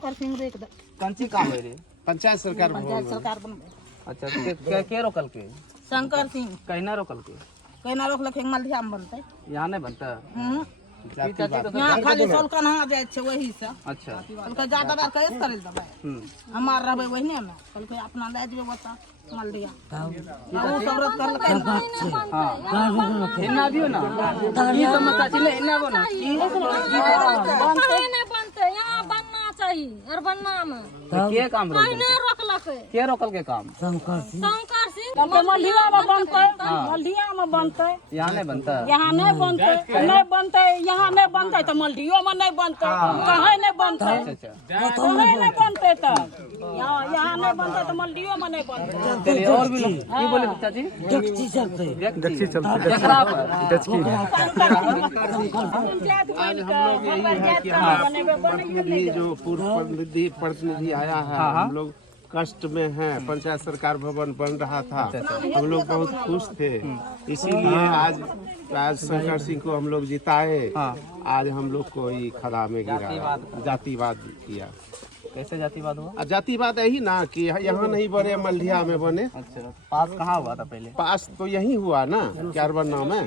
शंकर सिंह रे कंची काम है रे पंचायत सरकार बनबे। अच्छा के रोकल के शंकर सिंह कहना रोकल के कहना रोकलक मल्हिया में बनते। यहाँ नहीं बनता यहाँ खाली सोलकन हाँ जाए छे वही से। अच्छा कहलकै ज्यादा बार कैसे करे देबै हमार रहबै वहीने में। कहलकै अपना ले जेबै बता मल्हिया वो सब रोक करलकै हां इन्ना दियो ना ई समस्या छी ने इन्ना बना की नहीं बनते यहाँ बनना चाहिए और बनना में के काम रोकल नहीं रोकलक के रोकल के काम शंकर सिंह मल्हिया में बनते। मल्हिया में बनते यहाँ नहीं बनता यहाँ नहीं बनते। नहीं बनते यहाँ नहीं बनते तो मल्हियो में नहीं बनते। कहीं नहीं बनते कहीं नहीं बनते तो यहाँ नहीं बनते तो मल्हियो में नहीं बनते। चलिए और भी लोग की बोले चाची डेक्ची चलते देखरा प्रतिनिधि जो पूर्व प्रतिनिधि आया है हम लोग कष्ट में हैं। पंचायत सरकार भवन बन रहा था, हम लोग बहुत खुश थे, इसीलिए आज शंकर सिंह को हम लोग जिताए। आज हम लोग को ही खदा में गिरा, जातिवाद किया। कैसे जातिवाद हुआ? जातिवाद यही ना कि यहाँ नहीं बने मल्हिया में बने। अच्छा पास कहाँ हुआ था पहले? पास तो यही हुआ ना क्यारबन्ना में,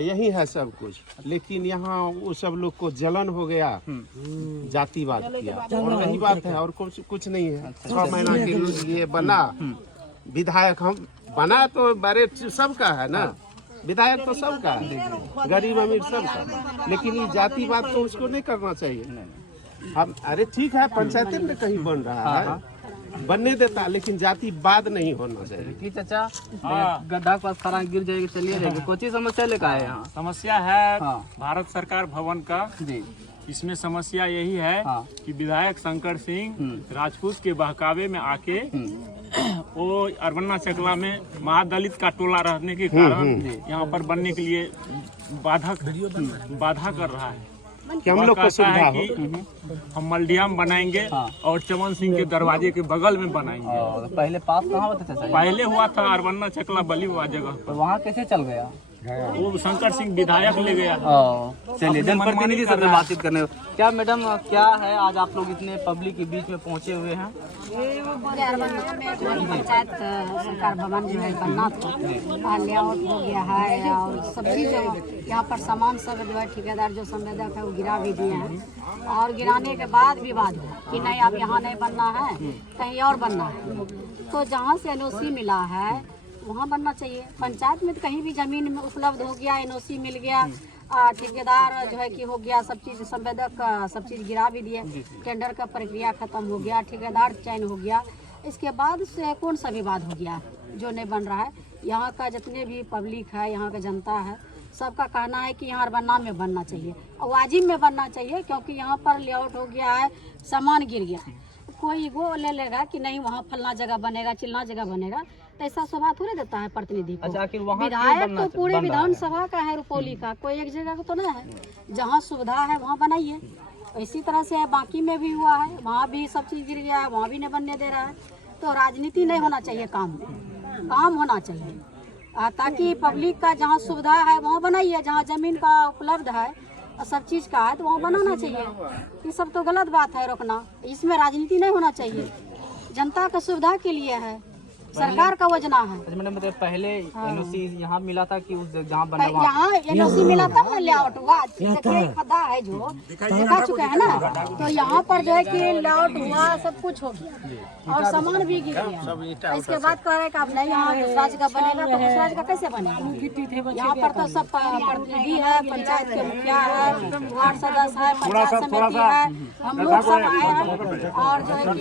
यही है सब कुछ। लेकिन यहाँ वो सब लोग को जलन हो गया, जातिवाद किया और यही बात है और कुछ नहीं है। 6 महीना के लिए बना विधायक, हम बना तो बड़े सबका है ना, विधायक तो सबका है, गरीब अमीर सबका। लेकिन ये जातिवाद तो उसको नहीं करना चाहिए। हम अरे ठीक है पंचायत में कहीं बन रहा है बनने देता, लेकिन जातिवाद नहीं होना चाहिए। की चाचा गड्ढा के पास खड़ा गिर जाएगी, चलिए जाएगी। कोई समस्या लेकर आए यहाँ? समस्या है भारत सरकार भवन का जी। इसमें समस्या यही है कि विधायक शंकर सिंह राजपूत के बहकावे में आके वो अरबन्ना चकला में महादलित का टोला रहने के कारण यहाँ पर बनने के लिए बाधा कर रहा है कि हम लोग को सुविधा हो। हम मल्हिया में बनाएंगे और चमन सिंह के दरवाजे के बगल में बनाएंगे। पहले पास कहाँ होता था? पहले हुआ था अरबन्ना चकला बली हुआ जगह पर। वहाँ कैसे चल गया? वो शंकर सिंह विधायक ले गया। चलिए जनप्रतिनिधि से बातचीत करने। क्या मैडम क्या है आज आप लोग इतने पब्लिक के बीच में पहुँचे हुए हैं? पंचायत सरकार भवन जो है बनना था, लेआउट हो गया है और सब चीज यहाँ पर सामान सब जो है ठेकेदार जो संवेदक है वो गिरा भी दिए हैं। और गिराने के बाद विवाद हुआ कि नहीं अब यहाँ नहीं बनना है, कहीं और बनना है। तो जहाँ से एनओसी मिला है वहाँ बनना चाहिए। पंचायत में तो कहीं भी जमीन में उपलब्ध हो गया, एनओसी मिल गया, ठेकेदार जो है कि हो गया, सब चीज़ संवेदक का सब चीज़ गिरा भी दिए, टेंडर का प्रक्रिया खत्म हो गया, ठेकेदार चयन हो गया। इसके बाद से कौन सा विवाद हो गया जो नहीं बन रहा है? यहाँ का जितने भी पब्लिक है, यहाँ का जनता है, सबका कहना है कि यहाँ अरबन्ना में बनना चाहिए और वाजिब में बनना चाहिए, क्योंकि यहाँ पर लेआउट हो गया है, सामान गिर गया। कोई वो ले लेगा कि नहीं वहाँ फलना जगह बनेगा, चिलना जगह बनेगा, तो ऐसा स्वभाव थोड़े देता है प्रतिनिधि को। विधायक तो पूरे विधानसभा का है, रुपौली का, कोई एक जगह का तो नहीं है। जहाँ सुविधा है वहाँ बनाइए। इसी तरह से बाकी में भी हुआ है, वहाँ भी सब चीज़ गिर गया है, वहाँ भी नहीं बनने दे रहा है। तो राजनीति नहीं होना चाहिए, काम होना चाहिए, ताकि पब्लिक का जहाँ सुविधा है वहाँ बनाइए। जहाँ जमीन का उपलब्ध है और सब चीज़ का है तो वहाँ बनाना चाहिए। ये सब तो गलत बात है रोकना, इसमें राजनीति नहीं होना चाहिए। जनता का सुविधा के लिए है, सरकार का योजना है। मैडम मतलब पहले एनओसी यहाँ मिला था कि उस जहाँ बना यहाँ एनओसी मिला था ना, लेआउट हुआ, देखिए खड्डा है जो दिखा चुका है ना, तो यहाँ पर जो है कि लेआउट हुआ, सब कुछ हो गया और सामान भी गिर गया। इसके बाद कह रहे कि अब नहीं यहाँ दूसरा जगह बनेगा, तो दूसरा जगह कैसे बनेगा? यहाँ पर तो सब प्रतिनिधि है, पंचायत के मुखिया है, वार्ड सदस्य है, पंचायत समिति है, हम लोग सब आए हैं और जो है कि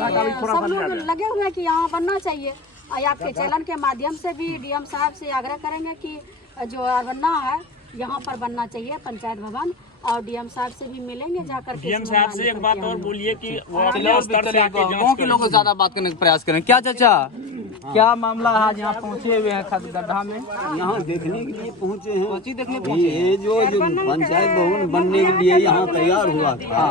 सब लोग लगे हुए हैं कि यहाँ बनना चाहिए। आपके चैनल के माध्यम से भी डीएम साहब से आग्रह करेंगे कि जो अरबन्ना है यहाँ पर बनना चाहिए पंचायत भवन, और डीएम साहब से भी मिलेंगे जाकर के। डीएम साहब से एक बात और बोलिए कि गाँव के लोगों से ज्यादा बात करने का प्रयास करें। क्या चाचा क्या मामला है? आज यहाँ पहुँचे हुए हैं गड्ढा में, यहाँ देखने के लिए पहुँचे हैं। कोची देखने पहुँचे? ये जो पंचायत भवन बनने के लिए यहाँ तैयार हुआ था,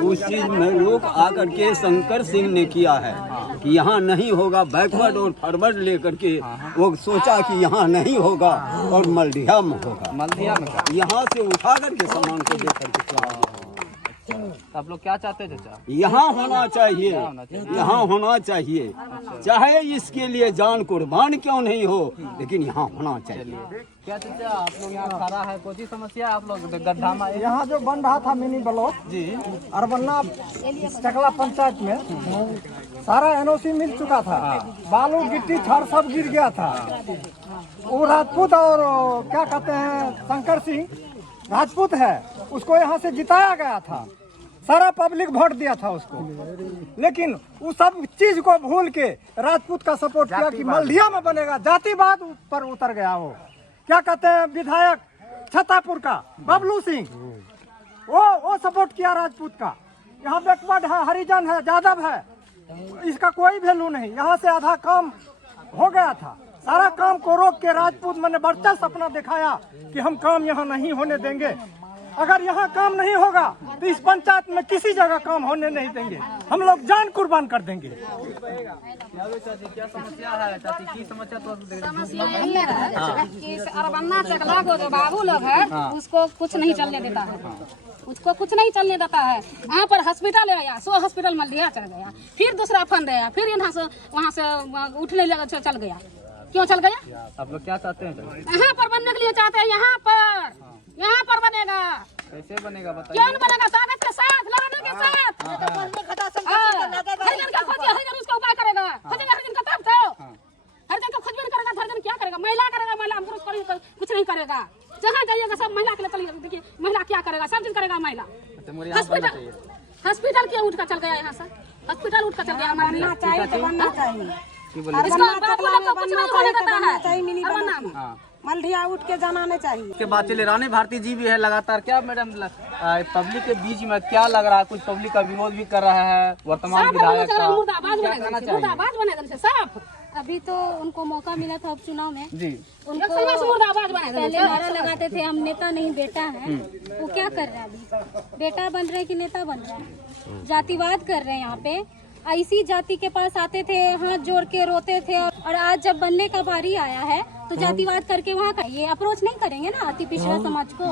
उस चीज में लोग आकर के शंकर सिंह ने किया है कि यहाँ नहीं होगा, बैकवर्ड और फॉरवर्ड लेकर के वो सोचा कि यहाँ नहीं होगा और मल्हिया में होगा। मल्हिया में यहाँ से उठा करके सामान को दे करके आप लोग क्या चाहते हैं चाचा? यहाँ होना चाहिए, यहाँ होना चाहिए, चाहे इसके लिए जान कुर्बान क्यों नहीं हो, लेकिन यहाँ होना चाहिए। क्या चाचा आप लोग यहाँ खड़ा है, कौन सी समस्या है आप लोग गड्ढा में? यहाँ जो बन रहा था मिनी ब्लॉक जी अरबन्ना चकला पंचायत में सारा एनओसी मिल चुका था, बालू गिट्टी छड़ सब गिर गया था। वो राजपूत और क्या कहते हैं शंकर सिंह राजपूत है, उसको यहाँ से जिताया गया था, सारा पब्लिक वोट दिया था उसको, लेकिन उस सब चीज को भूल के राजपूत का सपोर्ट किया कि मल्हिया में बनेगा, जातिवाद पर उतर गया। वो क्या कहते हैं विधायक छतापुर का बबलू सिंह, वो सपोर्ट किया राजपूत का। यहाँ बैकवर्ड है, हरिजन है, यादव है, इसका कोई वैल्यू नहीं। यहाँ से आधा काम हो गया था, सारा काम को रोक के राजपूत मैंने वर्चस्व अपना दिखाया कि हम काम यहाँ नहीं होने देंगे। अगर यहाँ काम नहीं होगा तो इस पंचायत में किसी जगह काम होने नहीं देंगे, हम लोग जान कुर्बान कर देंगे। क्या समस्या है चाची? की समस्या तो समस्या यही है कि इस अरबन्ना चकला को जो बाबू लोग है उसको कुछ नहीं चलने देता है, उसको कुछ नहीं चलने देता है। यहाँ पर हॉस्पिटल आया, 100 हॉस्पिटल मल्हिया चल गया, फिर दूसरा फंड आया, फिर यहाँ से वहाँ से उठने लगा चल गया। क्यों चल गया? आप लोग क्या चाहते हैं? यहाँ पर बनने के लिए चाहते हैं, यहाँ पर बनेगा। कैसे बनेगा बताइए? क्यों नहीं बनेगा? कागज के साथ, लगाने के साथ। हरिजन का खोजिए, हरिजन उसका उपाय करेगा, खोजेगा हरिजन का तब तो। हरिजन का खोज भी नहीं करेगा तो हरिजन क्या करेगा? महिला करेगा, महिला हम कुछ नहीं करेगा। जहाँ जाइएगा सब महिला के लिए चलिए, देखिए महिला क्या करेगा, सब चीज करेगा महिला। हॉस्पिटल क्यों उठ कर चल गया? यहाँ से हॉस्पिटल उठ कर चल गया। बनना चाहिए तो बनना चाहिए, मल्हिया उठ के जाना नहीं चाहिए। के बाद चले रानी भारती जी भी है लगातार। क्या मैडम पब्लिक के बीच में क्या लग रहा है? कुछ पब्लिक का विरोध भी कर रहा है वर्तमान विधायक का, क्या कहना चाहिए? अभी तो उनको मौका मिला था अब चुनाव में जी, उनको पहले नारा लगाते थे हम नेता नहीं बेटा है। वो क्या कर रहे हैं अभी? बेटा बन रहे कि नेता बन रहे हैं? जातिवाद कर रहे हैं यहाँ पे। इसी जाति के पास आते थे, हाथ जोड़ के रोते थे, और आज जब बनने का बारी आया है तो जातिवाद करके वहाँ का ये अप्रोच नहीं करेंगे ना अति पिछड़ा समाज को।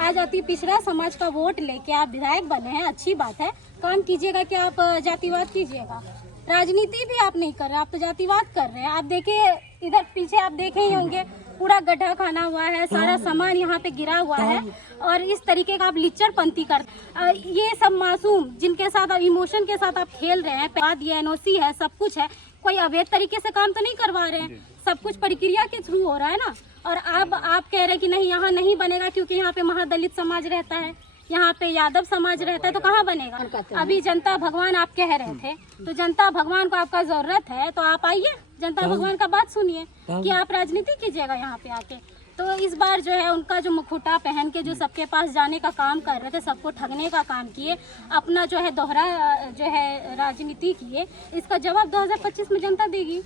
आज अति पिछड़ा समाज का वोट लेके आप विधायक बने हैं, अच्छी बात है, काम कीजिएगा कि आप जातिवाद कीजिएगा। राजनीति भी आप नहीं कर रहे, आप तो जातिवाद कर रहे हैं। आप देखिए इधर पीछे आप देखे ही होंगे, पूरा गड्ढा खाना हुआ है, सारा सामान यहाँ पे गिरा हुआ है, और इस तरीके का आप लिच्चरपंती कर ये सब मासूम जिनके साथ आप इमोशन के साथ आप खेल रहे हैं। बाद ये एनओसी है, सब कुछ है, कोई अवैध तरीके से काम तो नहीं करवा रहे हैं, सब कुछ प्रक्रिया के थ्रू हो रहा है ना। और अब आप कह रहे हैं कि नहीं यहाँ नहीं बनेगा क्योंकि यहाँ पे महादलित समाज रहता है, यहाँ पे यादव समाज रहता है, तो कहाँ बनेगा? अभी जनता भगवान आप कह रहे थे, तो जनता भगवान को आपका जरूरत है तो आप आइए, जनता भगवान का बात सुनिए कि आप राजनीति कीजिएगा यहाँ पे आके। तो इस बार जो है उनका जो मुखौटा पहन के जो सबके पास जाने का काम कर रहे थे, सबको ठगने का काम किए, अपना जो है दोहरा जो है राजनीति किए, इसका जवाब 2025 में जनता देगी।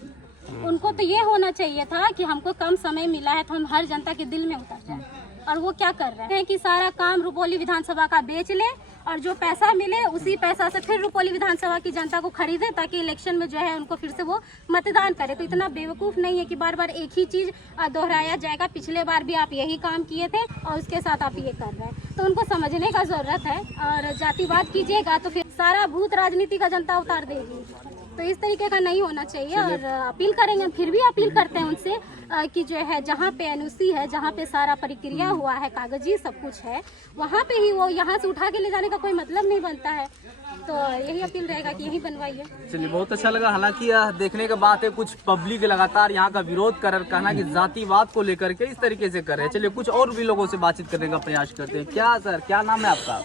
उनको तो ये होना चाहिए था कि हमको कम समय मिला है तो हम हर जनता के दिल में उतर जाए, और वो क्या कर रहे हैं कि सारा काम रुपौली विधानसभा का बेच ले, और जो पैसा मिले उसी पैसा से फिर रुपौली विधानसभा की जनता को खरीदे ताकि इलेक्शन में जो है उनको फिर से वो मतदान करे। तो इतना बेवकूफ़ नहीं है कि बार बार एक ही चीज़ दोहराया जाएगा। पिछले बार भी आप यही काम किए थे और उसके साथ आप ये कर रहे हैं, तो उनको समझने का ज़रूरत है। और जातिवाद कीजिएगा तो फिर सारा भूत राजनीति का जनता उतार देगी, तो इस तरीके का नहीं होना चाहिए। और अपील करेंगे, फिर भी अपील करते हैं उनसे कि जो है जहाँ पे एनओसी है, जहाँ पे सारा प्रक्रिया हुआ है, कागजी सब कुछ है, वहाँ पे ही वो यहाँ से उठा के ले जाने का कोई मतलब नहीं बनता है। तो यही अपील रहेगा कि यही बनवाइए। चलिए बहुत अच्छा लगा। हालांकि यह देखने के बाद है कुछ पब्लिक लगातार यहाँ का विरोध कर कहना कि जातिवाद को लेकर के इस तरीके से कर रहे हैं। चलिए कुछ और भी लोगों से बातचीत करने का प्रयास करते हैं। क्या सर, क्या नाम है आपका?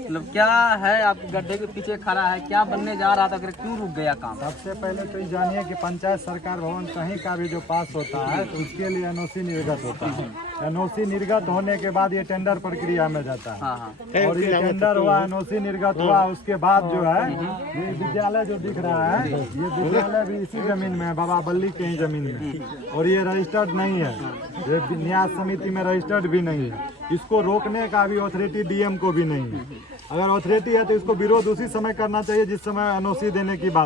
मतलब क्या है, आप गड्ढे के पीछे खड़ा है, क्या बनने जा रहा था, क्यों रुक गया काम? सबसे पहले तो जानिए कि पंचायत सरकार भवन कहीं का भी जो पास होता है तो उसके लिए एनओसी निर्गत होता है। एनओसी निर्गत होने के बाद ये टेंडर प्रक्रिया में जाता है, और ये टेंडर हुआ, एनओसी निर्गत हुआ, उसके बाद जो है ये विद्यालय जो दिख रहा है, ये विद्यालय भी इसी जमीन में है, बाबा बल्ली के ही जमीन में, और ये रजिस्टर्ड नहीं है, ये न्यास समिति में रजिस्टर्ड भी नहीं है। इसको रोकने का भी अथॉरिटी डीएम को भी नहीं है। अगर अथॉरिटी है तो इसको विरोध उसी समय करना चाहिए जिस समय एनओसी देने की बात